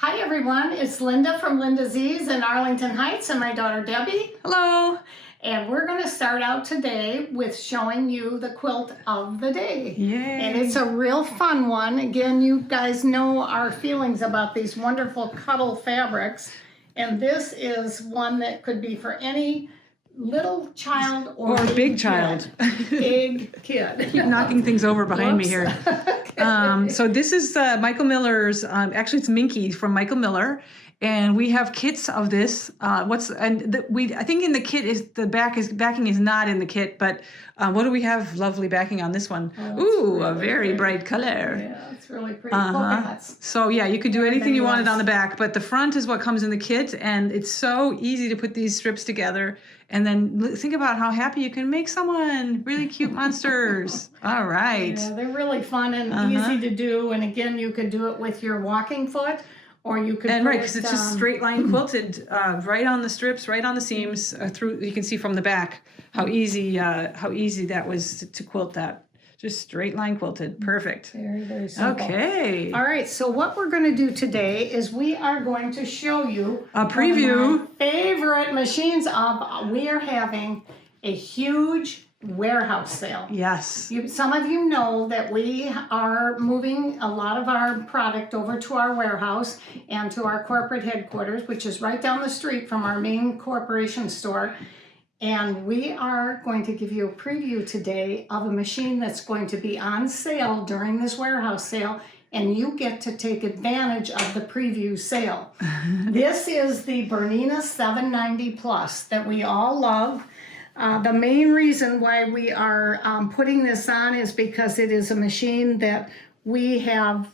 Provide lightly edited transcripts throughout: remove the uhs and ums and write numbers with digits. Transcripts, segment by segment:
Hi everyone, it's Linda from Linda Z's in Arlington Heights and my daughter Debbie. Hello. And we're going to start out today with showing you the quilt of the day. Yay. And it's a real fun one. Again, you guys know our feelings about these wonderful cuddle fabrics. And this is one that could be for any little child or big child. Big kid. Keep knocking things over behind me here. Okay. So this is Michael Miller's, actually it's Minky from Michael Miller. And we have kits of this. I think in the kit is backing is not in the kit, but what do we have lovely backing on this one? Oh, ooh, really a very bright color. Yeah, it's really pretty. Polka dots. So yeah, you could do anything you wanted on the back, but the front is what comes in the kit, and it's so easy to put these strips together. And then think about how happy you can make someone. Really cute monsters. All right. Yeah, they're really fun and easy to do. And again, you could do it with your walking foot. Or you could right, because it's just straight line quilted right on the strips, right on the seams. Through you can see from the back how easy that was to quilt that. Just straight line quilted, perfect. Very, very simple. Okay. All right, so what we're going to do today is we are going to show you a preview. One of my favorite machines we are having a huge warehouse sale. Yes. Some of you know that we are moving a lot of our product over to our warehouse and to our corporate headquarters, which is right down the street from our main corporation store. And we are going to give you a preview today of a machine that's going to be on sale during this warehouse sale, and you get to take advantage of the preview sale. This is the Bernina 790 Plus that we all love. The main reason why we are putting this on is because it is a machine that we have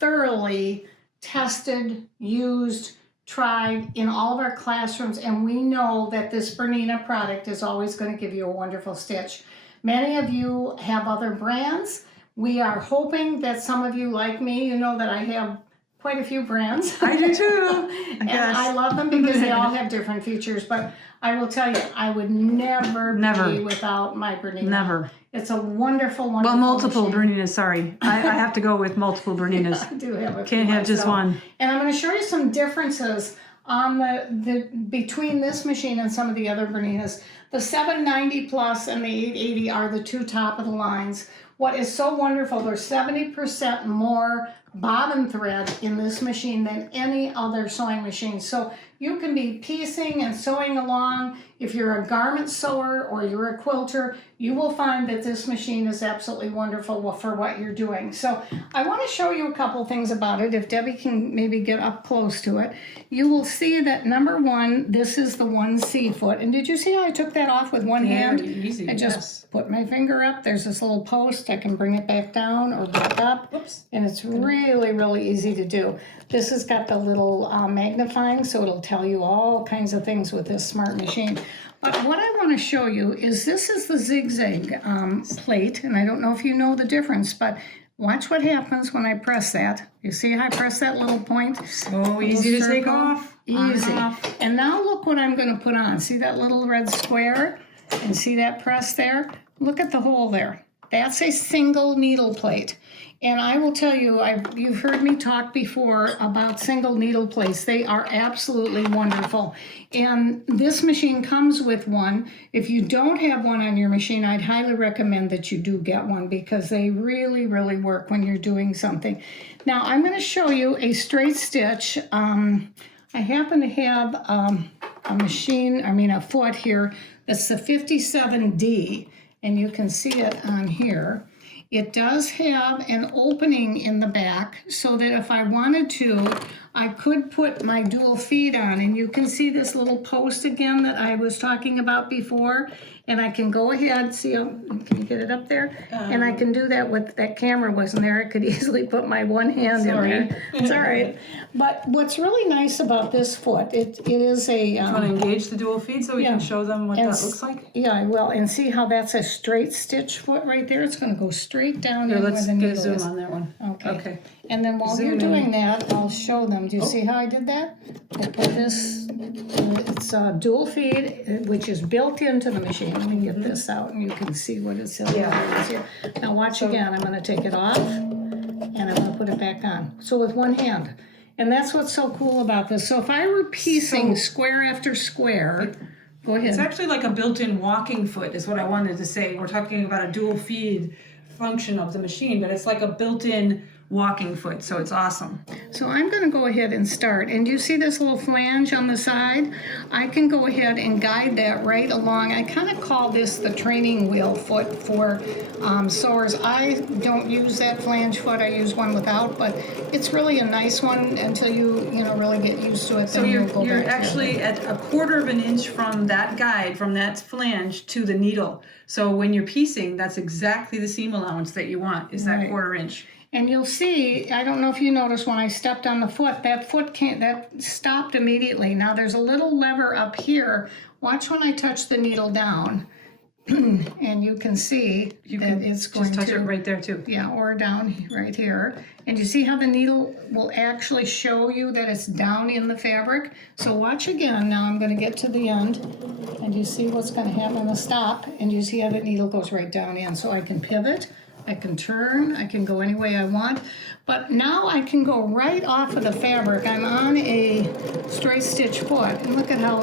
thoroughly tested, used, tried in all of our classrooms, and we know that this Bernina product is always going to give you a wonderful stitch. Many of you have other brands. We are hoping that some of you, like me, you know that I have quite a few brands. I do too. And I love them because they all have different features, but I will tell you, I would never be without my Bernina. Never. It's a wonderful, wonderful multiple machine. Berninas, sorry. I have to go with multiple Berninas. I do have a Can't have just one. And I'm going to show you some differences on between this machine and some of the other Berninas. The 790 Plus and the 880 are the two top of the lines. What is so wonderful, there's 70% more bobbin thread in this machine than any other sewing machine. So you can be piecing and sewing along. If you're a garment sewer or you're a quilter, you will find that this machine is absolutely wonderful for what you're doing. So I want to show you a couple things about it. If Debbie can maybe get up close to it, you will see that number one, this is the 1C foot. And did you see how I took that off with one hand? Easy. I just put my finger up. There's this little post. I can bring it back down or back up. Whoops. And it's really, really easy to do. This has got the little magnifying, so it'll tell you all kinds of things with this smart machine. But what I want to show you is this is the zigzag plate, and I don't know if you know the difference, but watch what happens when I press that. You see how I press that little point? So easy to take off. Easy. And now look what I'm going to put on. See that little red square? And see that press there? Look at the hole there. That's a single needle plate. And I will tell you, you've heard me talk before about single needle plates. They are absolutely wonderful. And this machine comes with one. If you don't have one on your machine, I'd highly recommend that you do get one because they really, really work when you're doing something. Now, I'm going to show you a straight stitch. I happen to have a foot here that's the 57D, and you can see it on here. It does have an opening in the back so that if I wanted to, I could put my dual feet on. And you can see this little post again that I was talking about before. And I can go ahead, see, can you get it up there? And I can do that with, that camera wasn't there. I could easily put my one hand in there. It's all right. But what's really nice about this foot, it is a... You want to engage the dual feet so we can show them what that looks like? Yeah, I will. And see how that's a straight stitch foot right there? It's going to go straight down Here, in where let's the get a needle zoom is. on that one. Okay. And then while you're doing that, I'll show them. Do you see how I did that? I put this, it's a dual feed, which is built into the machine. Let me get this out and you can see what it says. Here. Now watch again. I'm going to take it off and I'm going to put it back on. So with one hand. And that's what's so cool about this. So if I were piecing square after square, go ahead. It's actually like a built-in walking foot is what I wanted to say. We're talking about a dual feed function of the machine, but it's like a built-in walking foot, so it's awesome. So I'm going to go ahead and start. And do you see this little flange on the side? I can go ahead and guide that right along. I kind of call this the training wheel foot for sewers. I don't use that flange foot. I use one without, but it's really a nice one until you really get used to it. So you're actually at a quarter of an inch from that guide, from that flange to the needle. So when you're piecing, that's exactly the seam allowance that you want, is that quarter inch. And you'll see, I don't know if you noticed when I stepped on the foot, that stopped immediately. Now there's a little lever up here. Watch when I touch the needle down, and you can see that it's going to... Just touch it right there too. Yeah, or down right here. And you see how the needle will actually show you that it's down in the fabric? So watch again. Now I'm going to get to the end, and you see what's going to happen, the stop, and you see how the needle goes right down in. So I can pivot. I can turn, I can go any way I want, but now I can go right off of the fabric. I'm on a straight stitch foot, and look at how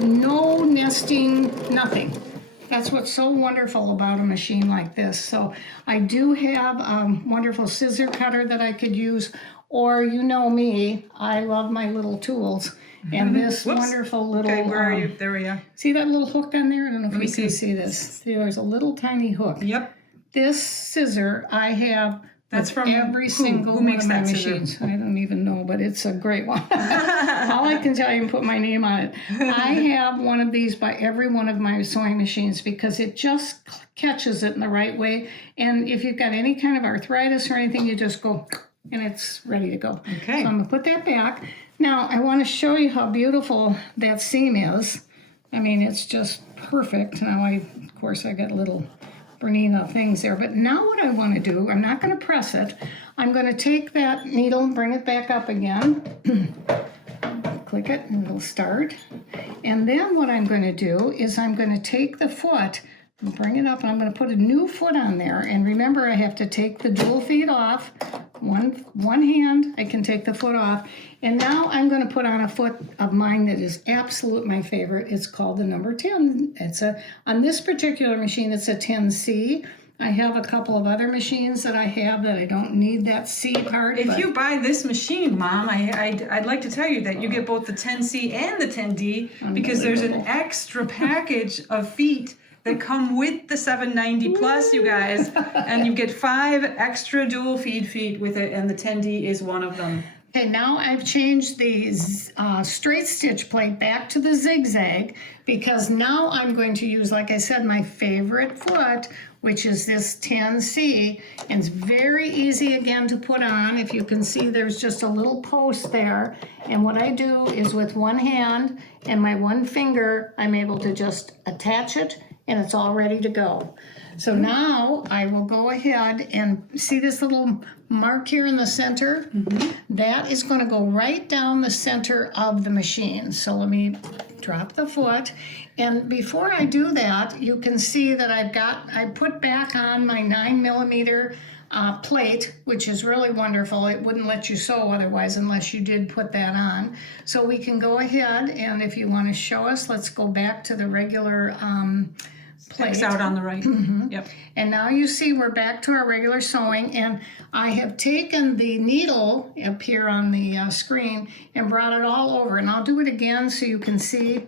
no nesting, nothing. That's what's so wonderful about a machine like this. So I do have a wonderful scissor cutter that I could use, or you know me, I love my little tools. And this wonderful little... Okay, where are you? There we are. See that little hook on there? I don't know if you can see this. See, there's a little tiny hook. Yep. This scissor I have That's from every single who one makes of my that machines. scissor? I don't even know, but it's a great one. All I can tell you and put my name on it. I have one of these by every one of my sewing machines because it just catches it in the right way. And if you've got any kind of arthritis or anything, you just go and it's ready to go. Okay. So I'm gonna put that back. Now I want to show you how beautiful that seam is. I mean, it's just perfect. Now of course I got little Bernina things there, but now what I want to do, I'm not going to press it. I'm going to take that needle and bring it back up again. Click it and it'll start. And then what I'm going to do is I'm going to take the foot and bring it up, and I'm going to put a new foot on there. And remember, I have to take the dual feet off. One hand, I can take the foot off. And now I'm going to put on a foot of mine that is absolute my favorite. It's called the number 10. On this particular machine, it's a 10C. I have a couple of other machines that I have that I don't need that C part. If you buy this machine, Mom, I'd like to tell you that you get both the 10C and the 10D because there's an extra package of feet that come with the 790 plus, you guys, and you get 5 extra dual feet with it, and the 10D is one of them. Okay, now I've changed the straight stitch plate back to the zigzag because now I'm going to use, like I said, my favorite foot, which is this 10C, and it's very easy again to put on. If you can see, there's just a little post there, and what I do is with one hand and my one finger, I'm able to just attach it, and it's all ready to go. So now I will go ahead and see this little mark here in the center? That is going to go right down the center of the machine. So let me drop the foot. And before I do that, you can see that I put back on my 9mm plate, which is really wonderful. It wouldn't let you sew otherwise unless you did put that on. So we can go ahead, and if you want to show us, let's go back to the regular plate. X out on the right. Yep. And now you see we're back to our regular sewing, and I have taken the needle up here on the screen and brought it all over, and I'll do it again so you can see.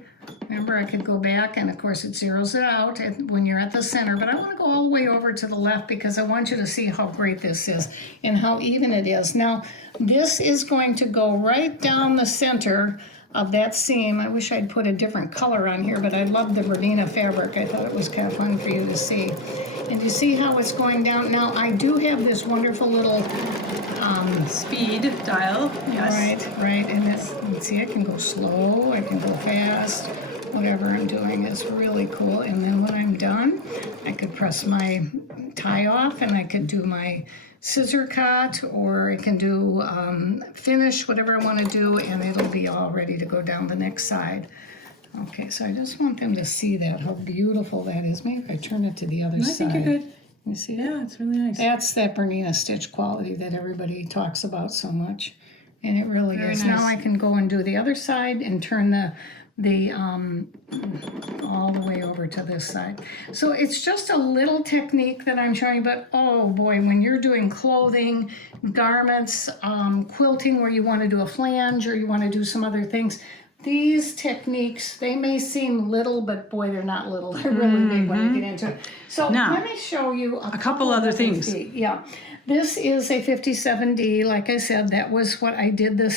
Remember, I could go back, and of course it zeroes it out when you're at the center, but I want to go all the way over to the left because I want you to see how great this is and how even it is. Now, this is going to go right down the center of that seam. I wish I'd put a different color on here, but I love the Bernina fabric. I thought it was kind of fun for you to see. And you see how it's going down? Now, I do have this wonderful little speed dial. Yes. Right. And let's see, I can go slow, I can go fast. Whatever I'm doing is really cool. And then when I'm done, I could press my tie off, and I could do my scissor cut, or I can do finish, whatever I want to do, and it'll be all ready to go down the next side. Okay, so I just want them to see that, how beautiful that is. Maybe if I turn it to the other side. I think you're good. You see that? Yeah, it's really nice. That's that Bernina stitch quality that everybody talks about so much. And it really Very is. nice. Now I can go and do the other side and turn the all the way over to this side. So it's just a little technique that I'm showing, but oh boy, when you're doing clothing, garments, quilting where you want to do a flange or you want to do some other things, these techniques, they may seem little, but boy, they're not little. They're really big when you get into it. So Now, let me show you a couple other things. Yeah. This is a 57D. Like I said, that was what I did the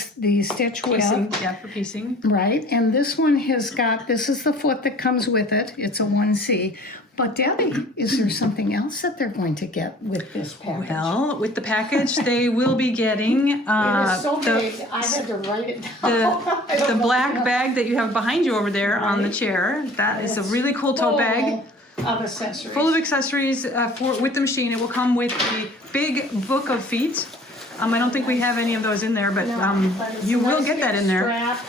stitch with. Yeah, for piecing. Right, and this one has got, this is the foot that comes with it. It's a 1C. But Debbie, is there something else that they're going to get with this package? Well, with the package, they will be getting It is so big, I had to write it down. the black bag that you have behind you over there on the chair. That is a really cool tote bag. Of accessories. Full of accessories with the machine. It will come with the big book of feet. I don't think we have any of those in there, but But it's you a will nice get that big in there. strap.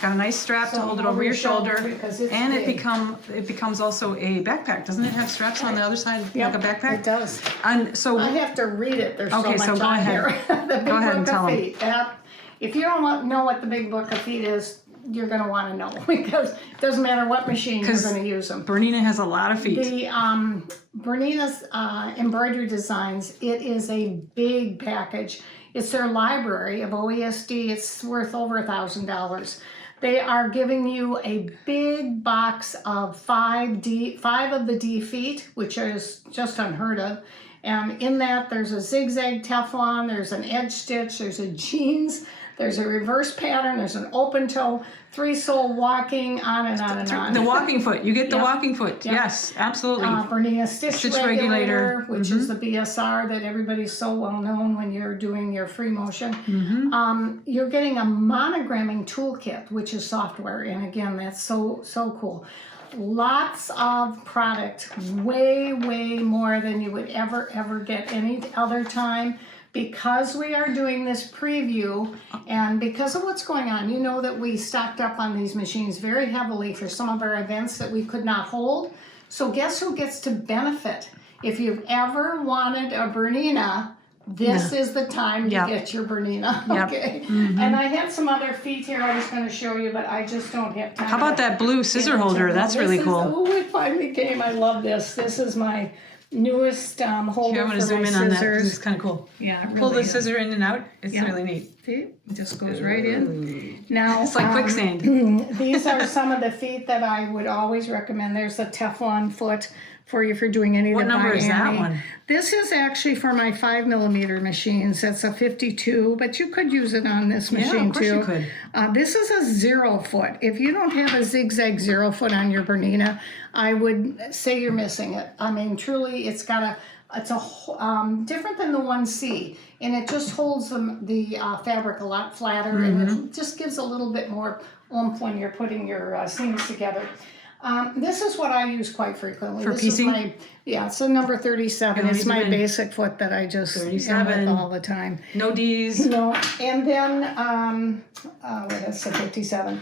Got a nice strap to So hold it over your shoulder, because it's and it big. becomes also a backpack. Doesn't it have straps on the other side Yep, like a backpack? it does. And so I have to read it. There's Okay, so so much go on ahead. here. The big Go ahead and book tell of 'em. feet. If you don't know what the big book of feet is, you're going to want to know because it doesn't matter what machine you're 'Cause going to use them. Bernina has a lot of feet. The Bernina's embroidery designs, it is a big package. It's their library of OESD. It's worth over $1,000. They are giving you a big box of five of the D feet, which is just unheard of. And in that, there's a zigzag Teflon, there's an edge stitch, there's a jeans, there's a reverse pattern, there's an open toe, 3-sole walking, on and on and on. The walking foot. You get the Yep. walking foot. Yep. Yes, absolutely. Bernina Stitch Stitch Regulator, Regulator. which is the BSR that everybody's so well known when you're doing your free motion. You're getting a monogramming toolkit, which is software, and again, that's so cool. Lots of product, way more than you would ever get any other time. Because we are doing this preview and because of what's going on, you know that we stocked up on these machines very heavily for some of our events that we could not hold. So guess who gets to benefit? If you've ever wanted a Bernina, this is the time to get your Bernina, okay? And I had some other feet here I was going to show you, but I just don't have time. How about that blue scissor holder? That's really cool. Oh, it finally came. I love this. This is my newest holder Here, I'm going to for zoom my in on that. 'Cause scissors. It's kind of cool. Yeah, it Pull really the is. scissor in and out. It's Yeah. really neat. See, it just goes right in. Now, It's like quicksand. these are some of the feet that I would always recommend. There's a Teflon Foot for you for doing any of What the number is that Miami. one? This is actually for my 5mm machines. That's a 52, but you could use it on this machine of course too. you could. This is a 0 foot. If you don't have a zigzag 0 foot on your Bernina, I would say you're missing it. I mean, truly, it's different than the 1C, and it just holds the fabric a lot flatter, and it just gives a little bit more oomph when you're putting your seams together. This is what I use quite frequently. For this piecing? Is it's a number 37. Yeah, It's my zoom in. basic foot that I just am 37. with all the time. No D's. No, and then that's a 57.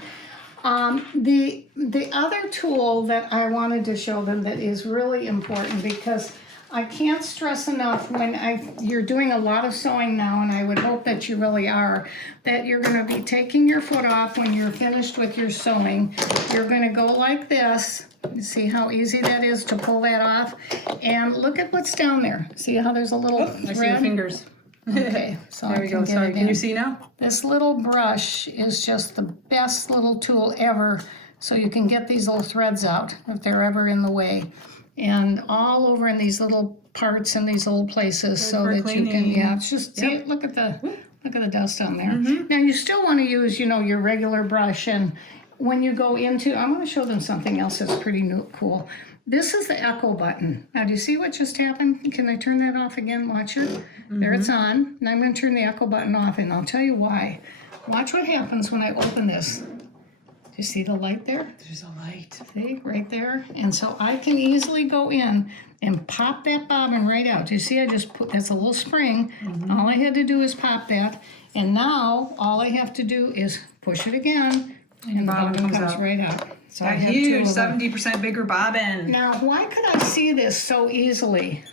The other tool that I wanted to show them that is really important because I can't stress enough when you're doing a lot of sewing now, and I would hope that you really are, that you're going to be taking your foot off when you're finished with your sewing. You're going to go like this. You see how easy that is to pull that off? And look at what's down there. See how there's a little thread? I see your fingers. Okay, so There we go. Sorry. Can you see now? This little brush is just the best little tool ever, so you can get these little threads out if they're ever in the way. And all over in these little parts and these little places so for that you can, cleaning. it's just, see, look at the dust on there. Now you still want to use, your regular brush, and when you go into, I'm going to show them something else that's pretty cool. This is the echo button. Now, do you see what just happened? Can I turn that off again? Watch it. There it's on. And I'm going to turn the echo button off, and I'll tell you why. Watch what happens when I open this. Do you see the light there? There's a light. See, right there? And so I can easily go in and pop that bobbin right out. Do you see I just put, that's a little spring. All I had to do is pop that. And now all I have to do is push it again, and the bobbin comes right out. So I A have two huge of them. 70% bigger bobbin. Now, why could I see this so easily?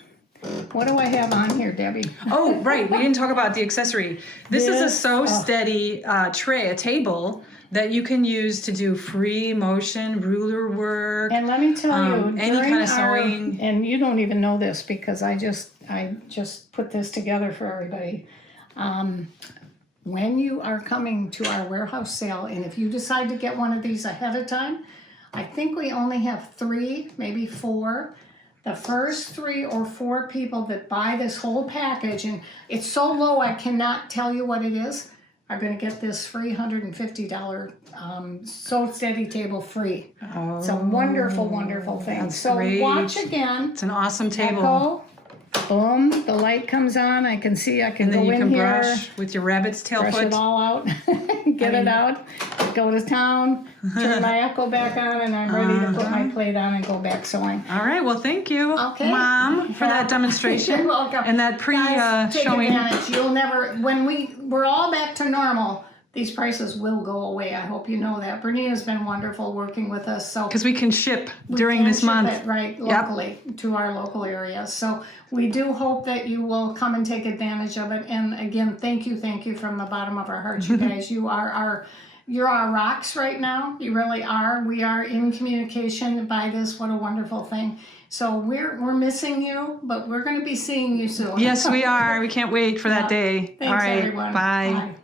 What do I have on here, Debbie? Oh, right. We didn't talk about the accessory. This is a Sew Steady tray, a table that you can use to do free motion ruler work. And let me tell you, any kind of sewing. And you don't even know this because I just put this together for everybody. When you are coming to our warehouse sale, and if you decide to get one of these ahead of time, I think we only have 3, maybe 4. The first 3 or 4 people that buy this whole package, and it's so low I cannot tell you what it is, are going to get this free $150 Sew Steady table free. Oh, it's a wonderful, wonderful thing. So great. watch again. It's an awesome table. Echo. Boom, the light comes on. I can see I can And then go you in can here, brush with your rabbit's tail brush foot. it all out, get it out, go to town, turn my Echo back on, and I'm ready to put my plate on and go back sewing. All right. Well, thank you, Okay. Mom, for that demonstration. You're welcome. And that Guys, take showing. advantage. You'll never, when we're all back to normal, these prices will go away. I hope you know that. Bernina's been wonderful working with us. So Because we can ship we during can this ship month. it, right, locally to our local areas. So we do hope that you will come and take advantage of it. And again, thank you from the bottom of our hearts, you guys. You're our rocks right now. You really are. We are in communication by this. What a wonderful thing. So we're missing you, but we're going to be seeing you soon. Yes, we are. We can't wait for that day. Thanks, All right. everyone. Bye. Bye.